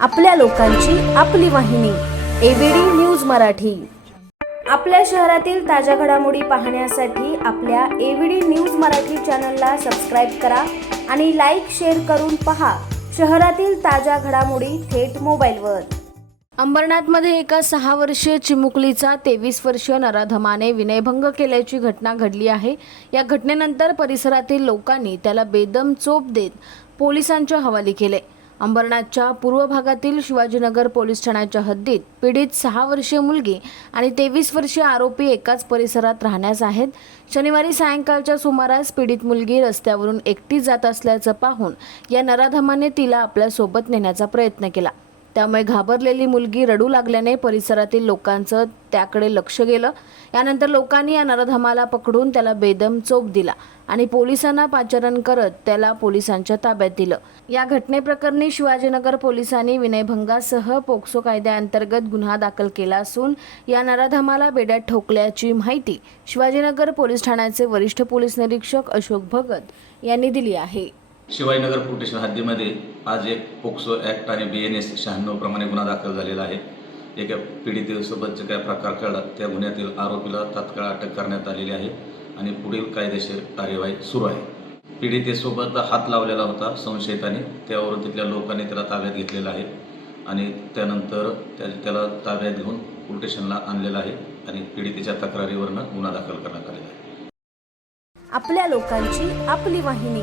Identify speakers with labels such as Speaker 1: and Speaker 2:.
Speaker 1: आपल्या लोकांची आपली वाहिनी एबीडी न्यूज मराठी. आपल्या शहरातील ताज्या घडामोडी पाहण्यासाठी आपल्या एबीडी न्यूज मराठी चॅनलला सबस्क्राईब करा आणि लाईक शेअर करून पहा शहरातील ताज्या घडामोडी थेट मोबाईलवर. अंबरनाथमध्ये एका सहा वर्षीय चिमुकलीचा तेवीस वर्षीय नराधमाने विनयभंग केल्याची घटना घडली आहे. या घटनेनंतर परिसरातील लोकांनी त्याला बेदम चोप देत पोलिसांच्या हवाली केले. अंबरनाथच्या पूर्व भागातील शिवाजीनगर पोलीस ठाण्याच्या हद्दीत पीडित सहा वर्षीय मुलगी आणि तेवीस वर्षीय आरोपी एकाच परिसरात राहण्यास आहेत. शनिवारी सायंकाळच्या सुमारास पीडित मुलगी रस्त्यावरून एकटी जात असल्याचं पाहून या नराधमाने तिला आपल्यासोबत नेण्याचा प्रयत्न केला. त्यामुळे घाबरलेली मुलगी रडू लागल्याने परिसरातील लोकांचं त्याकडे लक्ष गेलं. यानंतर लोकांनी या नरधमाला पकडून त्याला बेदम चोप दिला आणि पोलिसांना पाचारण करत त्याला पोलिसांच्या ताब्यात दिलं. या घटनेप्रकरणी शिवाजीनगर पोलिसांनी विनयभंगासह पोक्सो कायद्याअंतर्गत गुन्हा दाखल केला असून या नराधमाला बेड्यात ठोकल्याची माहिती शिवाजीनगर पोलीस ठाण्याचे वरिष्ठ पोलीस निरीक्षक अशोक भगत यांनी दिली आहे.
Speaker 2: शिवाजीनगर पोलीस स्टेशन हद्दीमध्ये आज एक पोक्सो ॲक्ट आणि बी एन एस शहाण्णव प्रमाणे गुन्हा दाखल झालेला आहे. एका पीडितेसोबत जे काही प्रकार कळला त्या गुन्ह्यातील आरोपीला तात्काळ अटक करण्यात आलेली आहे आणि पुढील कायदेशीर कार्यवाही सुरू आहे. पीडितेसोबत हात लावलेला होता संशयिताने त्यावरून तिथल्या लोकांनी त्याला ताब्यात घेतलेला आहे आणि त्यानंतर त्या त्याला ताब्यात घेऊन पोलीस स्टेशनला आहे आणि पीडितेच्या तक्रारीवरनं गुन्हा दाखल करण्यात आलेला आहे.
Speaker 1: आपल्या लोकांची आपली वाहिनी.